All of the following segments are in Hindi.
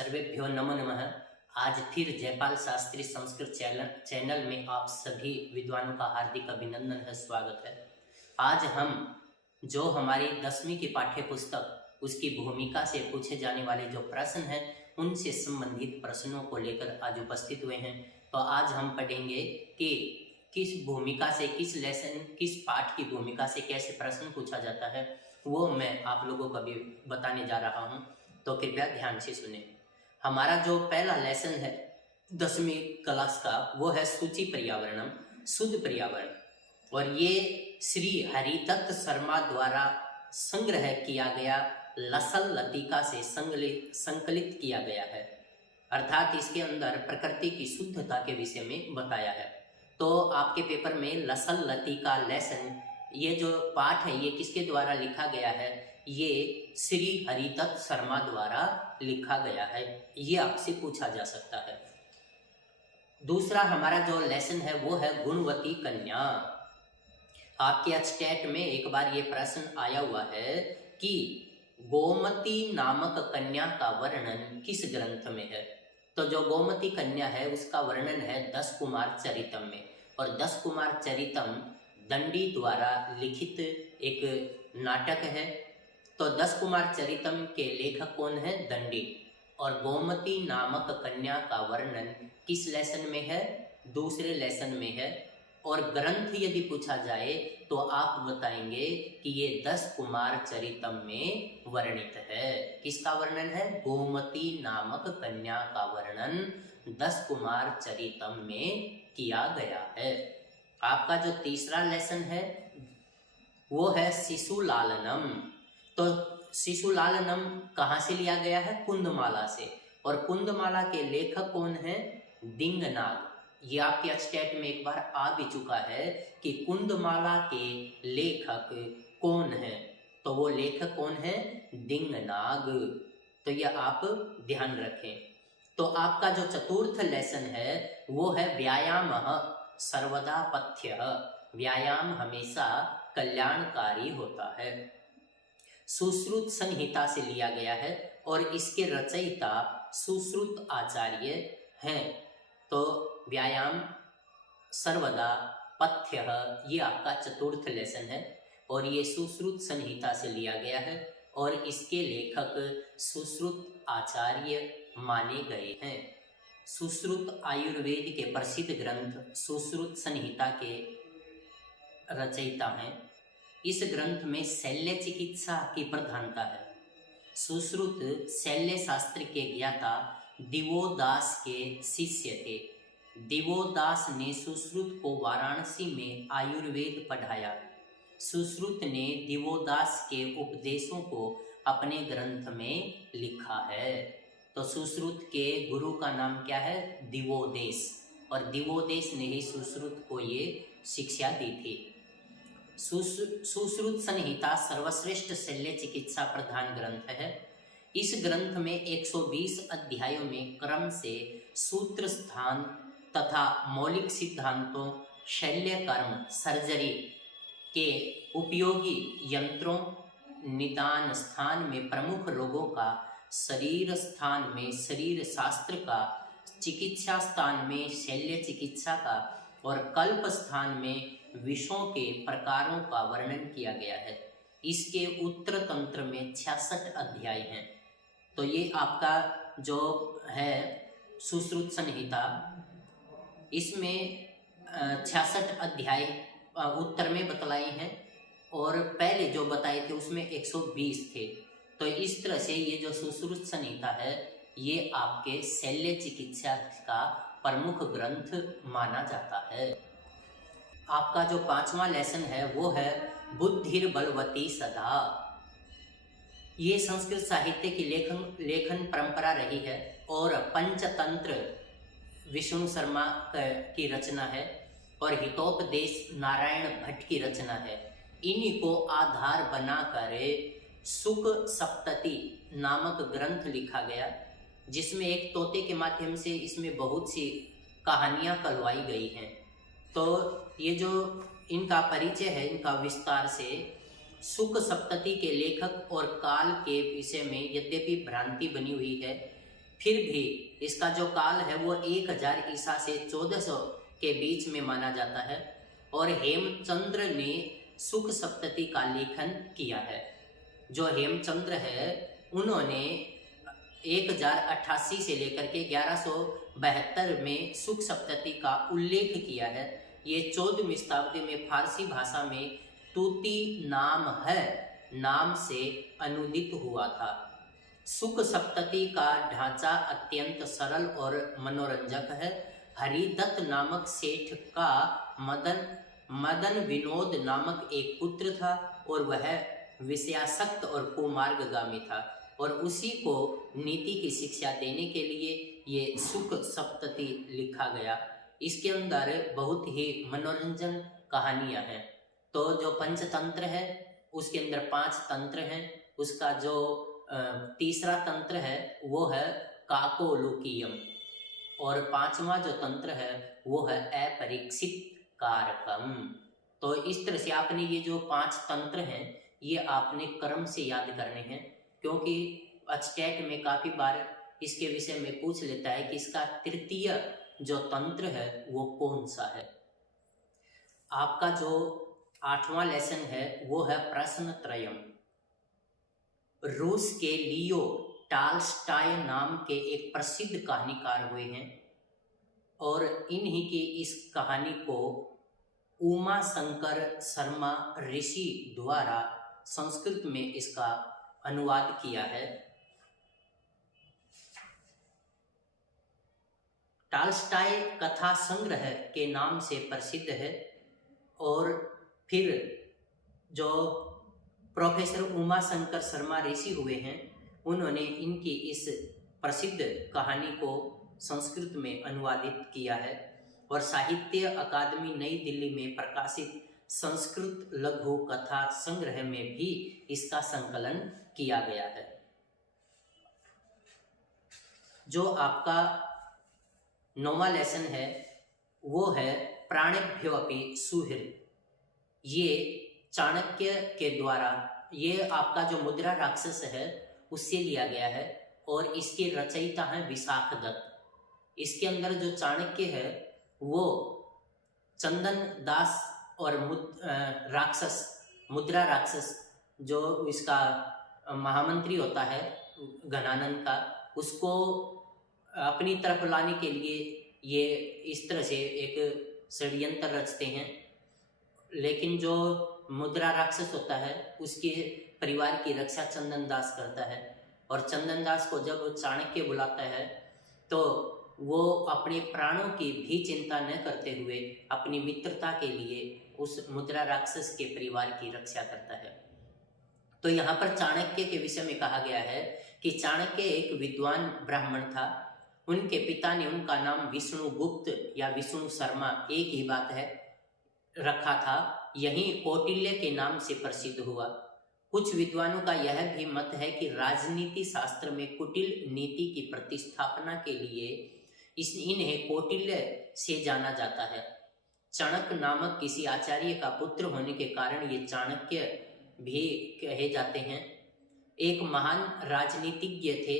सर्वेभ्यो नमो नमः। आज फिर जयपाल शास्त्री संस्कृत चैनल में आप सभी विद्वानों का हार्दिक अभिनंदन है, स्वागत है। आज हम जो हमारी 10वीं की पाठ्य पुस्तक उसकी भूमिका से पूछे जाने वाले जो प्रश्न हैं उनसे संबंधित प्रश्नों को लेकर आज उपस्थित हुए हैं। तो आज हम पढ़ेंगे कि किस भूमिका से, किस लेसन, किस पाठ की भूमिका से कैसे प्रश्न पूछा जाता है, वो मैं आप लोगों को अभी बताने जा रहा हूँ। तो कृपया ध्यान से सुने। हमारा जो पहला लेसन है 10वीं क्लास का वो है सूची पर्यावरणम, शुद्ध पर्यावरण, और ये श्री हरिदत्त शर्मा द्वारा संग्रह किया गया लसल लतिका से संकलित किया गया है। अर्थात इसके अंदर प्रकृति की शुद्धता के विषय में बताया है। तो आपके पेपर में लसल लतिका लेसन, ये जो पाठ है ये किसके द्वारा लिखा गया है? ये श्री हरिदत्त शर्मा द्वारा लिखा गया है। ये आपसे पूछा जा सकता है। दूसरा हमारा जो लेसन है वो है गुणवती कन्या। आपके स्टेट में एक बार ये प्रश्न आया हुआ है कि गोमती नामक कन्या का वर्णन किस ग्रंथ में है? तो जो गोमती कन्या है उसका वर्णन है 10 कुमार चरितम में, और 10 कुमार चरितम दंडी द्वारा लिखित एक नाटक है। तो 10 कुमार चरितम के लेखक कौन है? दंडी। और गोमती नामक कन्या का वर्णन किस लेसन में है? दूसरे लेसन में है। और ग्रंथ यदि पूछा जाए तो आप बताएंगे कि ये 10 कुमार चरितम में वर्णित है। किसका वर्णन है? गोमती नामक कन्या का वर्णन 10 कुमार चरितम में किया गया है। आपका जो तीसरा लेसन है वो है शिशु लालनम। तो शिशु लालनम कहाँ से लिया गया है? कुंदमाला से। और कुंदमाला के लेखक कौन है? दिंगनाग। ये आपके स्टेट में एक बार आ भी चुका है कि कुंदमाला के लेखक कौन है। तो वो लेखक कौन है? दिंगनाग। तो ये आप ध्यान रखें। तो आपका जो चतुर्थ लेसन है वो है व्यायाम सर्वदा पथ्य। व्यायाम हमेशा कल्याणकारी होता है। सुश्रुत संहिता से लिया गया है और इसके रचयिता सुश्रुत आचार्य हैं। तो व्यायाम सर्वदा पथ्य ये आपका चतुर्थ लेसन है और ये सुश्रुत संहिता से लिया गया है और इसके लेखक सुश्रुत आचार्य माने गए हैं। सुश्रुत आयुर्वेद के प्रसिद्ध ग्रंथ सुश्रुत संहिता के रचयिता हैं। इस ग्रंथ में शल्य चिकित्सा की प्रधानता है। सुश्रुत शल्य शास्त्र के ज्ञाता दिवोदास के शिष्य थे। दिवोदास ने सुश्रुत को वाराणसी में आयुर्वेद पढ़ाया। सुश्रुत ने दिवोदास के उपदेशों को अपने ग्रंथ में लिखा है। तो सुश्रुत के गुरु का नाम क्या है? दिवोदेश। और दिवोदेश ने ही सुश्रुत को ये शिक्षा दी थी। सुश्रुत संहिता सर्वश्रेष्ठ शल्य चिकित्सा प्रधान ग्रंथ है। इस ग्रंथ में 120 अध्यायों में क्रम से सूत्र स्थान तथा मौलिक सिद्धांतों, शल्य कर्म, सर्जरी के उपयोगी यंत्रों, निदान स्थान में प्रमुख रोगों का, शरीर स्थान में शरीर शास्त्र का, चिकित्सा स्थान में शल्य चिकित्सा का और कल्प स्थान में विषयों के प्रकारों का वर्णन किया गया है। इसके उत्तर तंत्र में 66 अध्याय हैं। तो ये आपका जो है सुश्रुत संहिता, इसमें 66 अध्याय उत्तर में बतलाए हैं और पहले जो बताए थे उसमें 120 थे। तो इस तरह से ये जो सुश्रुत संहिता है ये आपके शल्य चिकित्सा का प्रमुख ग्रंथ माना जाता है। आपका जो 5वां लेसन है वो है बुद्धिर बलवती सदा। ये संस्कृत साहित्य की लेखन परंपरा रही है और पंचतंत्र विष्णु शर्मा की रचना है और हितोपदेश नारायण भट्ट की रचना है। इन्हीं को आधार बनाकर सुख सप्तति नामक ग्रंथ लिखा गया, जिसमें एक तोते के माध्यम से इसमें बहुत सी कहानियां कहलवाई गई हैं। तो ये जो इनका परिचय है, इनका विस्तार से सुख सप्तति के लेखक और काल के विषय में यद्यपि भ्रांति बनी हुई है फिर भी इसका जो काल है वो 1000 ईसा से 1400 के बीच में माना जाता है। और हेमचंद्र ने सुख सप्तति का लेखन किया है। जो हेमचंद्र है उन्होंने 1088 से लेकर के 1172 में सुख सप्तति का उल्लेख किया है। ये 14वीं शताब्दी में फारसी भाषा में तूती नाम है नाम से अनुदित हुआ था। सुख सप्तति का ढांचा अत्यंत सरल और मनोरंजक है। हरिदत्त नामक सेठ का मदन विनोद नामक एक पुत्र था और वह विषयासक्त और कुमार्गगामी था, और उसी को नीति की शिक्षा देने के लिए ये सुख सप्तति लिखा गया। इसके अंदर बहुत ही मनोरंजन कहानियां हैं। तो जो पंचतंत्र है उसके अंदर 5 तंत्र हैं। उसका जो तीसरा तंत्र है वो है काकोलुकीयम, और 5वां जो तंत्र है वो है अपरीक्षित कारकम। तो इस तरह से आपने ये जो 5 तंत्र हैं ये आपने क्रम से याद करने हैं, क्योंकि स्टेट में काफ़ी बार इसके विषय में पूछ लेता है कि इसका तृतीय जो तंत्र है वो कौन सा है। आपका जो 8वां लेसन है वो है प्रश्न त्रयम। रूस के लियो टॉल्स्टॉय नाम के एक प्रसिद्ध कहानीकार हुए हैं, और इन्हीं की इस कहानी को उमा शंकर शर्मा ऋषि द्वारा संस्कृत में इसका अनुवाद किया है। टॉल्स्टॉय कथा संग्रह के नाम से प्रसिद्ध है, और फिर जो प्रोफेसर उमा शंकर शर्मा ऋषि हुए हैं उन्होंने इनकी इस प्रसिद्ध कहानी को संस्कृत में अनुवादित किया है, और साहित्य अकादमी नई दिल्ली में प्रकाशित संस्कृत लघु कथा संग्रह में भी इसका संकलन किया गया है। जो आपका 9वां लेसन है वो है प्राणेभ्यो अपि सुहृद। ये चाणक्य के द्वारा, ये आपका जो मुद्रा राक्षस है उससे लिया गया है, और इसके रचयिता हैं विशाखदत्त। इसके अंदर जो चाणक्य है वो चंदन दास और मुद्रा राक्षस जो इसका महामंत्री होता है घनानंद का, उसको अपनी तरफ लाने के लिए ये इस तरह से एक षड्यंत्र रचते हैं। लेकिन जो मुद्रा राक्षस होता है उसके परिवार की रक्षा चंदन दास करता है, और चंदन दास को जब चाणक्य बुलाता है तो वो अपने प्राणों की भी चिंता न करते हुए अपनी मित्रता के लिए उस मुद्रा राक्षस के परिवार की रक्षा करता है। तो यहाँ पर चाणक्य के विषय में कहा गया है कि चाणक्य एक विद्वान ब्राह्मण था। उनके पिता ने उनका नाम विष्णुगुप्त या विष्णु शर्मा, एक ही बात है, रखा था। यही कौटिल्य के नाम से प्रसिद्ध हुआ। कुछ विद्वानों का यह भी मत है कि राजनीति शास्त्र में कुटिल नीति की प्रतिस्थापना के लिए इन्हें कौटिल्य से जाना जाता है। चाणक्य नामक किसी आचार्य का पुत्र होने के कारण ये चाणक्य भी कहे जाते हैं। एक महान राजनीतिज्ञ थे,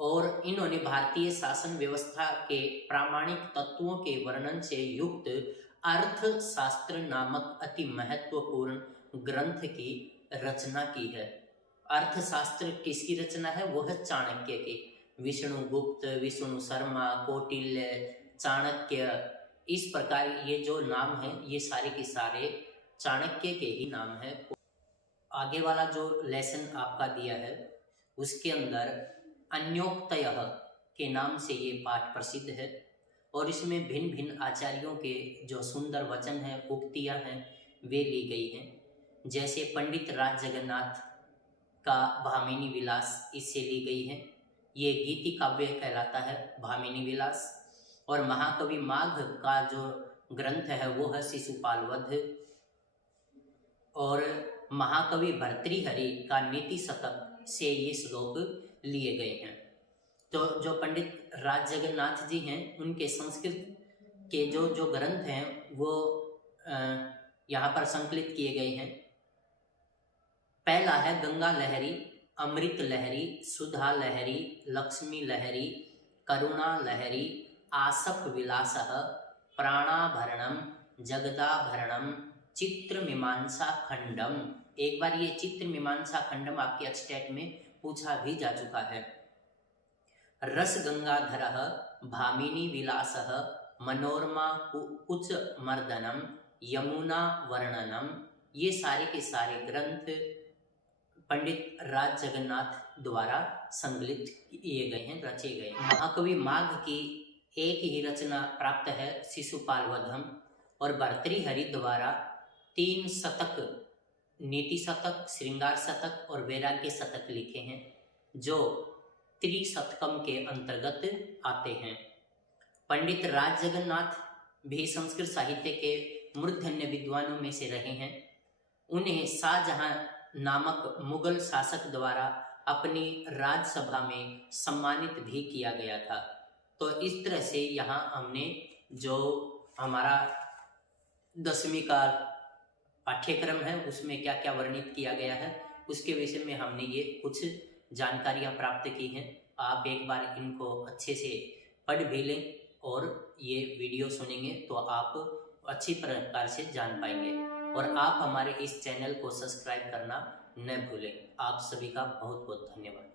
और इन्होंने भारतीय शासन व्यवस्था के प्रामाणिक तत्वों के वर्णन से युक्त अर्थशास्त्र नामक अति महत्वपूर्ण ग्रंथ की रचना की है। अर्थशास्त्र किसकी रचना है? वो है चाणक्य की। विष्णुगुप्त, विष्णु शर्मा, कौटिल्य, चाणक्य, इस प्रकार ये जो नाम हैं ये सारे के सारे चाणक्य के ही नाम हैं। आगे वाला जो लेसन आपका दिया है उसके अंदर अन्योक्तयः के नाम से ये पाठ प्रसिद्ध है, और इसमें भिन्न भिन्न आचार्यों के जो सुंदर वचन हैं, उक्तियां हैं, वे ली गई हैं। जैसे पंडित राज जगन्नाथ का भामिनी विलास इससे ली गई है, ये गीति काव्य कहलाता है भामिनी विलास। और महाकवि माघ का जो ग्रंथ है वो है शिशुपाल वध, और महाकवि भर्तृहरि का नीति शतक से ये श्लोक लिए गए हैं। तो जो पंडित राज जगन्नाथ जी हैं उनके संस्कृत के जो ग्रंथ हैं वो यहाँ पर संकलित किए गए हैं। पहला है गंगा लहरी अमृत लहरी, सुधा लहरी, लक्ष्मी लहरी, करुणा लहरी, आसफ विलासः, प्राणाभरणम, जगदाभरणम, चित्र मीमांसा खंडम। एक बार ये चित्र मीमांसा खंडम आपके एचटेट में पूछा भी जा चुका है। रस गंगाधरः, भामिनी विलासः, मनोरमा कुच मर्दनम, यमुना वर्णनम। ये सारे के सारे ग्रंथ पंडित राज जगन्नाथ द्वारा संकलित किए गए हैं, रचे गए हैं। महाकवि माघ की एक ही रचना प्राप्त है, शिशुपाल वधम, और भर्तृहरि द्वारा 3 शतक, नीति शतक, श्रृंगार शतक और वैराग्य शतक लिखे हैं, जो त्रिशतकम के अंतर्गत आते हैं। पंडित राज जगन्नाथ भी संस्कृत साहित्य के मूर्धन्य विद्वानों में से रहे हैं। उन्हें शाहजहां नामक मुगल शासक द्वारा अपनी राजसभा में सम्मानित भी किया गया था। तो इस तरह से यहाँ हमने जो हमारा 10वीं का पाठ्यक्रम है उसमें क्या क्या वर्णित किया गया है उसके विषय में हमने ये कुछ जानकारियाँ प्राप्त की हैं। आप एक बार इनको अच्छे से पढ़ भी लें और ये वीडियो सुनेंगे तो आप अच्छी प्रकार से जान पाएंगे। और आप हमारे इस चैनल को सब्सक्राइब करना न भूलें। आप सभी का बहुत बहुत धन्यवाद।